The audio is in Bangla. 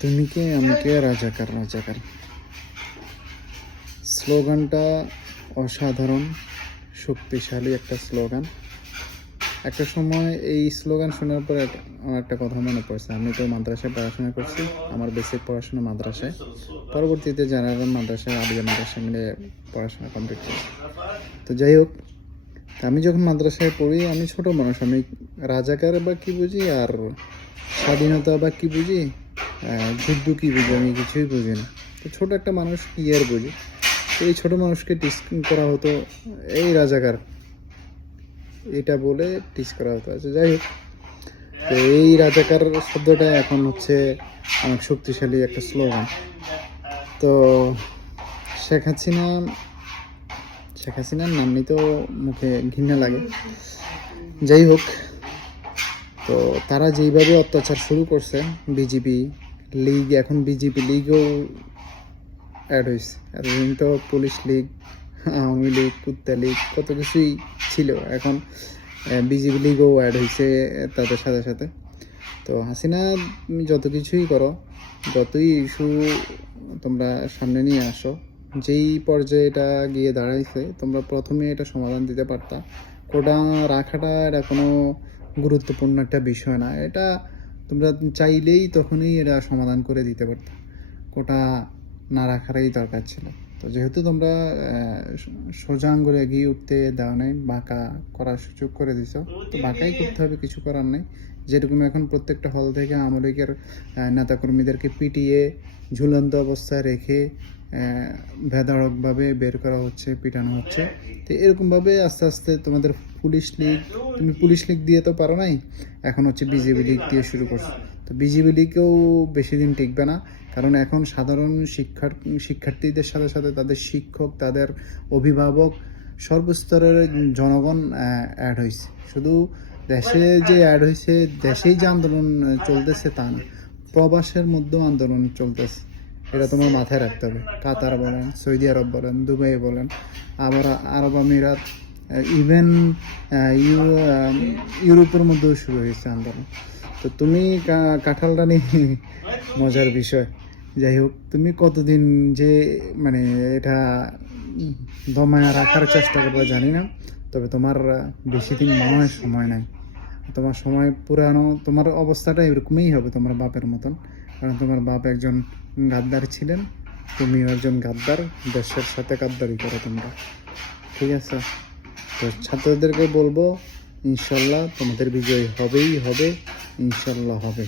তুমি কে আমি কে রাজাকার রাজাকার স্লোগানটা অসাধারণ, শক্তিশালী একটা স্লোগান। একটা সময় এই স্লোগান শোনার পরে আমার একটা কথা মনে পড়ছে। আমি তো মাদ্রাসায় পড়াশোনা করছি, আমার বেসিক পড়াশোনা মাদ্রাসায়। পরবর্তীতে জেনারেল মাদ্রাসায় আলিয়া মাদ্রাসায় মিলে পড়াশোনা কমপ্লিট করি। তো যাই হোক আমি যখন মাদ্রাসায় পড়ি, আমি ছোট মানুষ, আমি রাজাকার বা কি বুঝি? আর স্বাধীনতা বা কি বুঝি? যুদ্ধ কি বুঝি? আমি কিছুই বুঝি না। তো ছোটো একটা মানুষ কি আর বুঝি? তো এই ছোটো মানুষকে টিচ করা হতো, এই রাজাকার। এটা বলে টিচ করা হতো। আচ্ছা যাই হোক। তো এই রাজাকার শব্দটা এখন হচ্ছে অনেক শক্তিশালী একটা স্লোগান তো শেখ হাসিনা, শেখ হাসিনার নাম নিতেও মুখে ঘৃণা লাগে। যাই হোক, তো তারা যেইভাবে অত্যাচার শুরু করছে, বিজেপি লীগ, এখন বিজেপি লীগও অ্যাড হয়েছে। এতদিন তো পুলিশ লীগ, আওয়ামী লীগ, কুত্তা লীগ, কত কিছুই ছিল। এখন বিজেপি লীগও অ্যাড হয়েছে তাদের সাথে সাথে। তো হাসিনা, তুমি যত কিছুই করো, যতই ইস্যু তোমরা সামনে নিয়ে আসো, যেই পর্যায়ে এটা গিয়ে দাঁড়াইছে, তোমরা প্রথমে এটা সমাধান দিতে পারতা। কোটা রাখাটা এটা কোনো গুরুত্বপূর্ণ একটা বিষয় না। এটা তোমরা চাইলেই তখনই এটা সমাধান করে দিতে পারত। কোটা না রাখারই দরকার ছিল। তো যেহেতু তোমরা সোজা আঙ্গুলে এগিয়ে উঠতে দেওয়া নেই, বাঁকা করার সুযোগ করে দিছ, তো বাঁকাই করতে হবে, কিছু করার নেই। যেরকম এখন প্রত্যেকটা হল থেকে আমলিকের নেতাকর্মীদেরকে পিটিয়ে ঝুলন্ত অবস্থায় রেখে আহ, বেধড়কভাবে বের করা হচ্ছে পিটানো হচ্ছে। তো এরকমভাবে আস্তে আস্তে তোমাদের পুলিশ লীগ তুমি পুলিশ লীগ দিয়ে তো পারো নাই এখন হচ্ছে বিজেপি লীগ দিয়ে শুরু করছ। তো বিজেপি লীগেও বেশি দিন টিকবে না কারণ এখন সাধারণ শিক্ষার শিক্ষার্থীদের সাথে সাথে তাদের শিক্ষক তাদের অভিভাবক সর্বস্তরের জনগণ অ্যাড হয়েছে শুধু দেশে যে অ্যাড হয়েছে দেশেই যে আন্দোলন চলতেছে তা না প্রবাসের মধ্যেও আন্দোলন চলতেছে। এটা তোমার মাথায় রাখতে হবে। কাতার বলেন, সৌদি আরব বলেন, দুবাই বলেন, আবার আরব আমিরাত ইভেন ইউরোপের মধ্যেও শুরু হয়েছে আন্দোলন। তো তুমি কাঁঠালটা নিয়ে মজার বিষয়। যাই হোক, তুমি কতদিন যে মানে এটা দমায় রাখার চেষ্টা করবে জানি না, তবে তোমার বেশি দিন মনে হয় সময় নাই। তোমার সময় পুরানো, তোমার অবস্থাটা এরকমই হবে তোমার বাপের মতন। কারণ তোমার বাপ একজন গাদ্দার ছিলেন, তুমিও একজন গাদ্দার, দেশের সাথে গাদ্দারি করো তোমরা। ঠিক আছে? তো ছাত্রদেরকে বলব, ইনশাল্লাহ তোমাদের বিজয় হবেই হবে, ইনশাল্লাহ হবে।